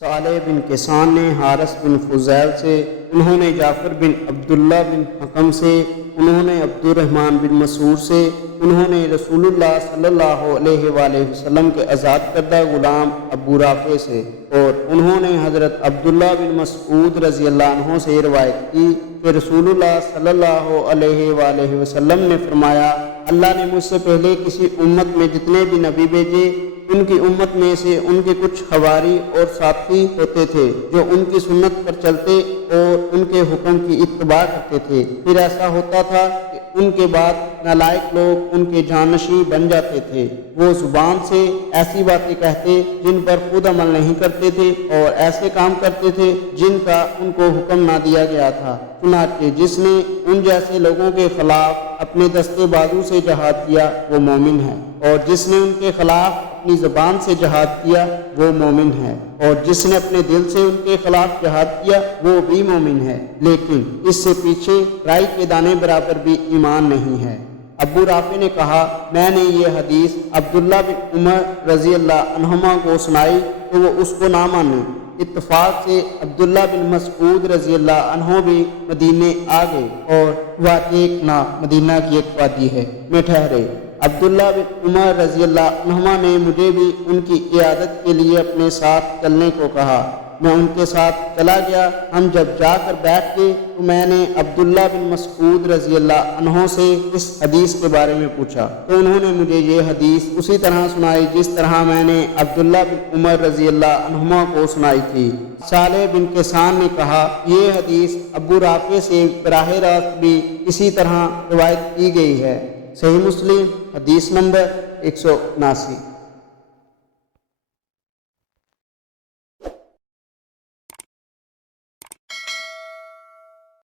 صالح بن کیسان نے حارث بن فضیل سے، انہوں نے جعفر بن عبداللہ بن حکم سے، انہوں نے عبد الرحمن بن مسعود سے، انہوں نے رسول اللہ صلی اللہ علیہ وآلہ وسلم کے آزاد کردہ غلام ابو رافع سے، اور انہوں نے حضرت عبداللہ بن مسعود رضی اللہ عنہ سے روایت کی کہ رسول اللہ صلی اللہ علیہ وآلہ وسلم نے فرمایا، اللہ نے مجھ سے پہلے کسی امت میں جتنے بھی نبی بھیجے، ان کی امت میں سے ان کے کچھ حواری اور ساتھی ہوتے تھے جو ان کی سنت پر چلتے اور ان کے حکم کی اتباع کرتے تھے۔ پھر ایسا ہوتا تھا کہ ان کے بعد نالائق لوگ ان کے جانشین بن جاتے تھے، وہ زبان سے ایسی باتیں کہتے جن پر خود عمل نہیں کرتے تھے اور ایسے کام کرتے تھے جن کا ان کو حکم نہ دیا گیا تھا۔ چنانچہ جس نے ان جیسے لوگوں کے خلاف اپنے دستے بازو سے جہاد کیا وہ مومن ہے، اور جس نے ان کے خلاف اپنی زبان سے جہاد کیا وہ مومن ہے، اور جس نے اپنے دل سے ان کے خلاف جہاد کیا وہ بھی مومن ہے، لیکن اس سے پیچھے رائی کے دانے برابر بھی ایمان نہیں ہے۔ ابو رافع نے کہا، میں نے یہ حدیث عبداللہ بن عمر رضی اللہ عنہما کو سنائی تو وہ اس کو نہ مانے۔ اتفاق سے عبداللہ بن مسعود رضی اللہ عنہ بھی مدینے آ گئے، اور وہ ایک نہ مدینہ کی ایک وادی ہے میں ٹھہرے۔ عبداللہ بن عمر رضی اللہ عنہما نے مجھے بھی ان کی عیادت کے لیے اپنے ساتھ چلنے کو کہا، میں ان کے ساتھ چلا گیا۔ ہم جب جا کر بیٹھ گئے تو میں نے عبداللہ بن مسعود رضی اللہ عنہ سے اس حدیث کے بارے میں پوچھا تو انہوں نے مجھے یہ حدیث اسی طرح سنائی جس طرح میں نے عبداللہ بن عمر رضی اللہ عنہما کو سنائی تھی۔ صالح بن کیسان نے کہا، یہ حدیث ابو رافع سے براہ راست بھی اسی طرح روایت کی گئی ہے۔ صحیح مسلم حدیث نمبر 179۔